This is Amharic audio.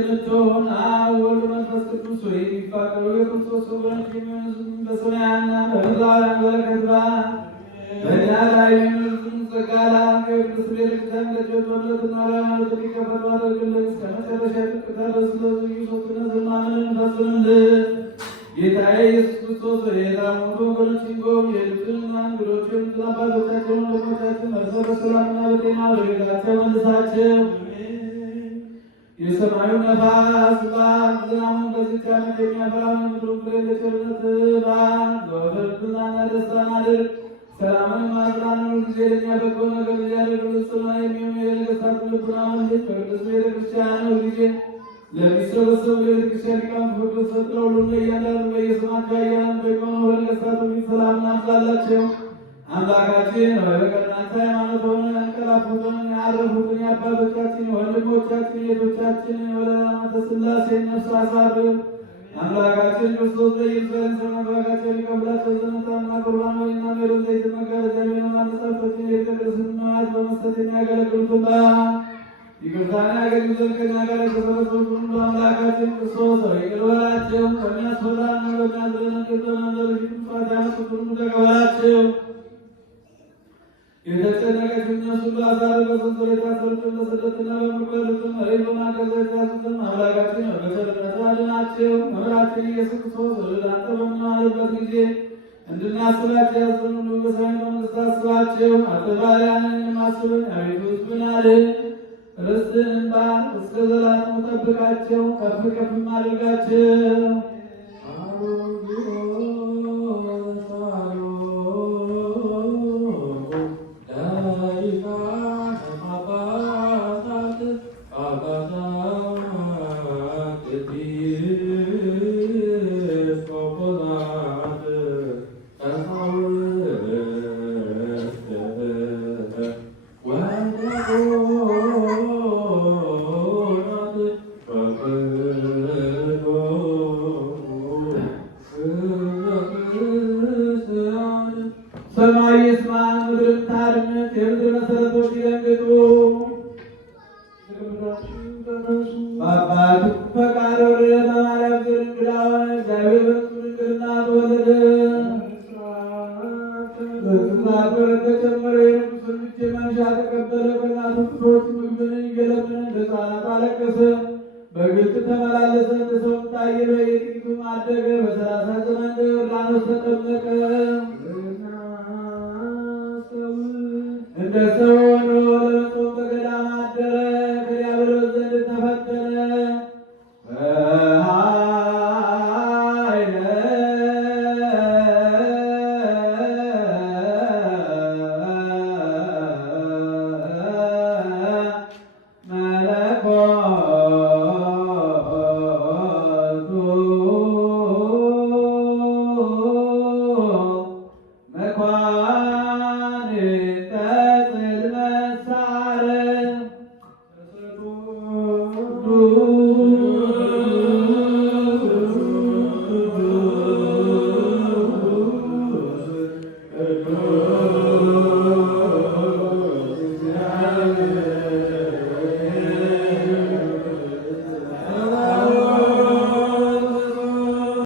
የምትሆን አብ ወልድ መንፈስ ቅዱስ ሆይ የሚፋቀሩ የክርስቶስ ወገኖች የሚሆኑ በሰማያና በምድራውያን በረከት በእኛ ላይ የሚሆኑትን ጸጋ ቅዱስ ቤተክርስቲያን ደጆች በእምነትና በሃይማኖት እንዲከፈቱ አድርግልን። እስከ መጨረሻ ጥቅታ ድረስ ለልዩ ሦስትነት ዝማምን እንፈጽምልን። ጌታዬ ኢየሱስ ክርስቶስ የታመሙ ወገኖችን ጎብኝ። የሄዱትንና እንግዶች የሆኑትን አባቶቻቸውን ወንድሞቻችን መርተው በሰላምና በጤና ወደ ቤታቸው መልሳቸው። የሰማዩ ነፋስ ባክ ዝናሙን በዚህች ዓመት የሚያፈራውን ምድሩን ፍሬ ለቸርነት ባክ ዘወትር ፍናና ደስታን አድርግ። ሰላምን ማጽናንን ጊዜ ለሚያበቀው ነገር ሊያደርግ ጽና የሚሆኑ የነገሥታት ልቡና መልስ። በቅድስት ቤተክርስቲያን ሁልጊዜ ለሚሰበሰቡ ለቤተክርስቲያን ሊቃውንት ፍቅር ሰጥተው ሁሉም እያንዳንዱ በየስማቸው ኃያላን በሚሆኑ በነገሥታቱ ፊት ሰላም እናብዛላቸው። አምላካችን ሆይ በቀናች ሃይማኖት ሆነው ያንቀላፉትን ያረፉትን የአባቶቻችን ወንድሞቻችን የቶቻችንን ወደ ዓመተ ሥላሴ ነፍስ አሳርፍ። አምላካችን ክርስቶስ በኢየሩሳሌም ሰው መባካቸው ሊቀብላቸው ዘመንታና ቁርባን ወይና ሜሎን ዘይት መጋረጃ ቢሆነ አንጻቶችን የቤተክርስቲያን መዋዕት በመስጠት የሚያገለግሉትን ይቅርታን ያገኙ ዘንድ ከእኛ ጋር የተሰበሰቡት ሁሉ አምላካችን ክርስቶስ ሆይ ይቅር በላቸው። ከሚያስፈራና በሚያስደነግጥ በመንበሩ ፊት ምጽዋት ያመጡትን ሁሉ ተቀበላቸው። የተጨነቀችን ነፍሱን በአሳር በሰንሰለት የታሰሩትን በስደትና በምርኮ ያሉትን መሬት በማገዝ የተያዙትን አምላካችን በቸርነትህ አድናቸው። መምህራችን ኢየሱስ ክርስቶስ ወደ አንተ በምንማልበት ጊዜ እንድናስባቸው ያዘዙንን ሁሉ በሰማይ መንግሥት አስባቸው። አንተ ባሪያህን የማስበኝ አቤቱ ሕዝብህን አድን። ርስትህን ባርክ፣ እስከ ዘላለሙ ጠብቃቸው፣ ከፍ ከፍም አድርጋቸው። ሰማይ ይስማ ምድርን ታድምጥ፣ የምድር መሠረቶች ይደንግጡ። በአባቱ ፈቃድ ወረደ፣ በማርያም ዘር እንግዳ ሆነ። እግዚአብሔር በእርሱ ድንግልና ተወለደ። በጽላት በረት ተጨመረ፣ የንጉሥን እጅ መንሻ ተቀበለ። ከእናቱ ጡቶች ምግብን እየለመነ እንደ ሕፃናት አለቀሰ። በግልጥ ተመላለሰ፣ እንደ ሰውም ታየ። በየጥቂቱም አደገ። በ30 ዘመን በዮርዳኖስ ተጠመቀ።